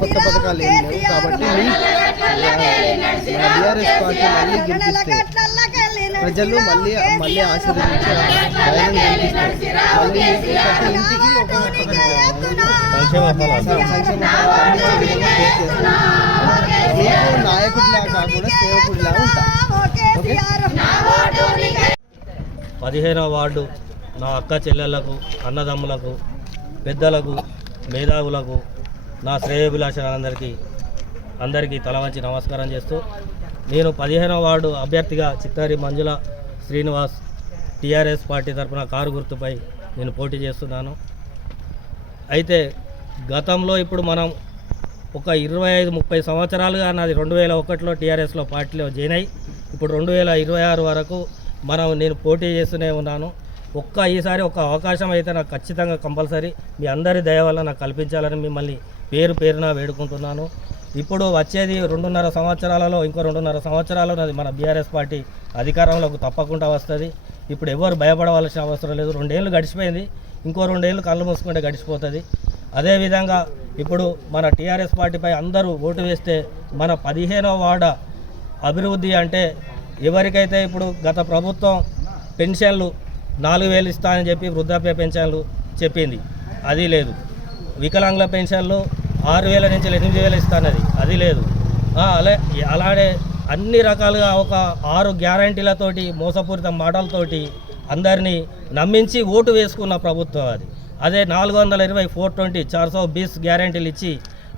కొత్త పథకాలు ఏం లేవు. కాబట్టి బీఆర్ఎస్ పార్టీ మళ్ళీ గెలిపిస్తే ప్రజలు మళ్ళీ ఆశీర్వదించి జగన్ గెలిపిస్తారు. మళ్ళీ ప్రతి ఇంటికి ఒక సంక్షేమ ఫలాలు మీకు నాయకుడిలా కాకుండా సేవకుడిలా ఉంటా. 15వ వార్డు నా అక్క చెల్లెళ్లకు, అన్నదమ్ములకు, పెద్దలకు, మేధావులకు, నా శ్రేయోభిలాషులందరికీ తల వంచి నమస్కారం చేస్తూ, నేను 15వ వార్డు అభ్యర్థిగా చిత్తారి మంజుల శ్రీనివాస్ టీఆర్ఎస్ పార్టీ తరఫున కారు గుర్తుపై నేను పోటీ చేస్తున్నాను. అయితే గతంలో ఇప్పుడు మనం ఒక 25-30 సంవత్సరాలుగా నాది 2001లో టీఆర్ఎస్లో పార్టీలో జాయిన్ అయ్యి ఇప్పుడు 2026 వరకు నేను పోటీ చేస్తూనే ఉన్నాను. ఈసారి ఒక అవకాశం అయితే నాకు ఖచ్చితంగా కంపల్సరీ మీ అందరి దయ వల్ల నాకు కల్పించాలని మిమ్మల్ని పేరున వేడుకుంటున్నాను. ఇప్పుడు వచ్చేది 2.5 సంవత్సరాలలో, ఇంకో 2.5 సంవత్సరాలు మన బీఆర్ఎస్ పార్టీ అధికారంలోకి తప్పకుండా వస్తుంది. ఇప్పుడు ఎవరు భయపడవలసిన అవసరం లేదు. 2 ఏళ్ళు గడిచిపోయింది, ఇంకో 2 ఏళ్ళు కళ్ళు మూసుకుంటే గడిచిపోతుంది. అదేవిధంగా ఇప్పుడు మన టీఆర్ఎస్ పార్టీపై అందరూ ఓటు వేస్తే మన 15వ వార్డు అభివృద్ధి అంటే ఎవరికైతే ఇప్పుడు గత ప్రభుత్వం పెన్షన్లు 4,000 ఇస్తానని చెప్పి వృద్ధాప్య పెన్షన్లు చెప్పింది, అది లేదు. వికలాంగుల పెన్షన్లు 6,000 నుంచి 8,000 ఇస్తానది, అది లేదు. అలానే అన్ని రకాలుగా ఒక 6 గ్యారంటీలతోటి, మోసపూరిత మాటలతోటి అందరినీ నమ్మించి ఓటు వేసుకున్న ప్రభుత్వం అది. అదే 420, 420, 420 గ్యారంటీలు ఇచ్చి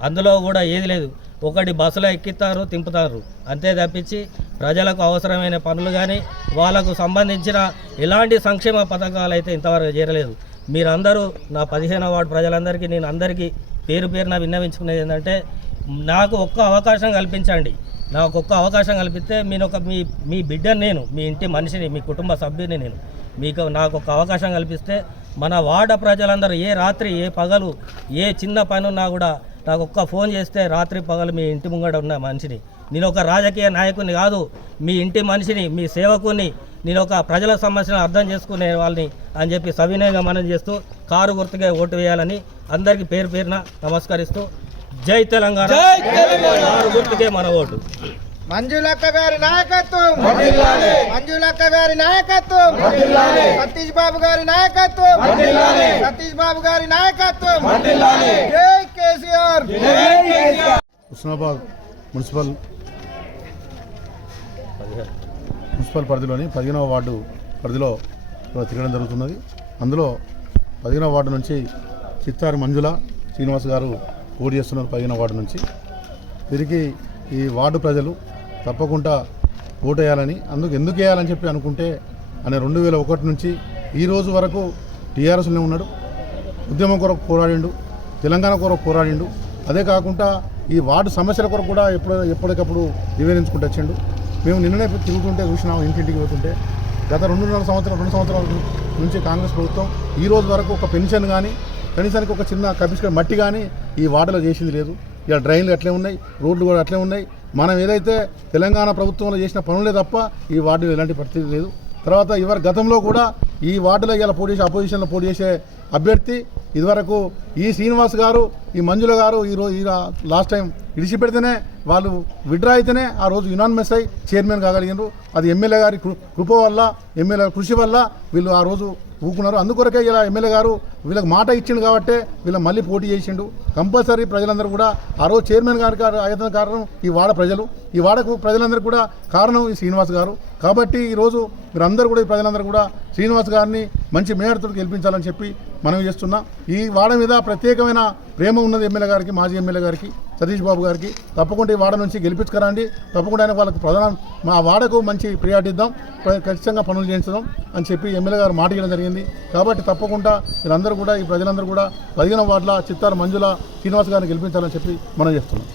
అందులో కూడా ఏది లేదు. ఒకటి బస్సులో ఎక్కిస్తారు, తింపుతారు, అంతే తప్పించి ప్రజలకు అవసరమైన పనులు కానీ వాళ్ళకు సంబంధించిన ఎలాంటి సంక్షేమ పథకాలు అయితే ఇంతవరకు చేరలేదు. మీరందరూ నా 15వ వార్డు ప్రజలందరికీ నేను అందరికీ పేరున విన్నవించుకునేది ఏంటంటే, నాకు ఒక్క అవకాశం కల్పించండి. నాకు ఒక్క అవకాశం కల్పిస్తే మీ బిడ్డను నేను, మీ ఇంటి మనిషిని, మీ కుటుంబ సభ్యుని నేను, నాకు ఒక అవకాశం కల్పిస్తే మన వార్డు ప్రజలందరూ ఏ రాత్రి ఏ పగలు ఏ చిన్న పని ఉన్నా కూడా నాకు ఒక్క ఫోన్ చేస్తే రాత్రి పగలు మీ ఇంటి ముంగట ఉన్న మనిషిని, నేను ఒక రాజకీయ నాయకుని కాదు, మీ ఇంటి మనిషిని, మీ సేవకుని, నేను ఒక ప్రజల సమస్యను అర్థం చేసుకునే వాళ్ళని అని చెప్పి సవినయంగా మనం చేస్తూ కారు గుర్తుగా ఓటు వేయాలని అందరికీ పేరున నమస్కరిస్తూ, జై తెలంగాణ, కారు గుర్తుకే మన ఓటు. మంజులక్క గారి నాయకత్వం, మంజులక్క గారి నాయకత్వం, సతీష్ బాబు గారి నాయకత్వం, సతీష్ బాబు గారి నాయకత్వం, జై కేసీఆర్. హుస్నాబాద్ మున్సిపల్ పరిధిలోని 15వ వార్డు పరిధిలో తిరగడం జరుగుతున్నది. అందులో 15వ వార్డు నుంచి చిత్తారి మంజుల శ్రీనివాస్ గారు పోటీ చేస్తున్నారు. 15వ వార్డు నుంచి తిరిగి ఈ వార్డు ప్రజలు తప్పకుండా ఓటు వేయాలని, ఎందుకు వేయాలని చెప్పి అనుకుంటే ఆయన 2001 నుంచి ఈ రోజు వరకు టీఆర్ఎస్లోనే ఉన్నాడు. ఉద్యమం కొరకు పోరాడిండు, తెలంగాణ కొరకు పోరాడిండు. అదే కాకుండా ఈ వార్డు సమస్యల కొరకు కూడా ఎప్పటికప్పుడు నివేదించుకుంటూ వచ్చిండు. మేము నిన్ననే తిరుగుతుంటే చూసినాం, ఇంటింటికి పోతుంటే గత 2 సంవత్సరాల నుంచి కాంగ్రెస్ ప్రభుత్వం ఈ రోజు వరకు ఒక పెన్షన్ కానీ, కనీసానికి ఒక చిన్న కపిస్క మట్టి కానీ ఈ వార్డులో చేసింది లేదు. ఇలా డ్రైన్లు అట్లే ఉన్నాయి, రోడ్లు కూడా అట్లే ఉన్నాయి. మనం ఏదైతే తెలంగాణ ప్రభుత్వంలో చేసిన పనులే తప్ప ఈ వార్డులో ఎలాంటి పరిస్థితి లేదు. తర్వాత గతంలో కూడా ఈ వార్డులో ఇలా పోటీ చేసే అపోజిషన్లో పోటీ చేసే అభ్యర్థి ఇదివరకు ఈ శ్రీనివాస్ గారు, ఈ మంజుల గారు ఈ లాస్ట్ టైం ఇడిచిపెడితేనే వాళ్ళు విడ్రా అయితేనే ఆ రోజు యునానిమస్ అయి చైర్మన్ కాగలిగినారు. అది ఎమ్మెల్యే గారి కృప వల్ల, ఎమ్మెల్యే కృషి వల్ల వీళ్ళు ఆ రోజు ఊకున్నారు. అందుకొరకే ఇలా ఎమ్మెల్యే గారు వీళ్ళకి మాట ఇచ్చిండు కాబట్టి వీళ్ళ మళ్ళీ పోటీ చేసిండు. కంపల్సరీ ప్రజలందరూ కూడా ఆ రోజు చైర్మన్ గారికి అయిన కారణం ఈ వాడ ప్రజలు, ఈ వాడకు ప్రజలందరూ కూడా కారణం ఈ శ్రీనివాస్ గారు. కాబట్టి ఈరోజు మీరందరూ కూడా ఈ ప్రజలందరూ కూడా శ్రీనివాస్ గారిని మంచి మేయర్తో గెలిపించాలని చెప్పి మనవి చేస్తున్నా. ఈ వాడ మీద ప్రత్యేకమైన ప్రేమ ఉన్నది ఎమ్మెల్యే గారికి, మాజీ ఎమ్మెల్యే గారికి, సతీష్ బాబు గారికి. తప్పకుండా ఈ వాడ నుంచి గెలిపించుకురండి. తప్పకుండా ఆయన వాళ్ళకి మా వాడకు మంచి ప్రియారిటీ ఇద్దాం, ఖచ్చితంగా పనులు చేయించడం అని చెప్పి ఎమ్మెల్యే గారు మాట ఇవ్వడం జరిగింది. కాబట్టి తప్పకుండా మీరందరూ కూడా, ఈ ప్రజలందరూ కూడా 15వ వార్డుల చిత్తారి మంజుల శ్రీనివాస్ గారిని గెలిపించాలని చెప్పి మనం చేస్తున్నాం.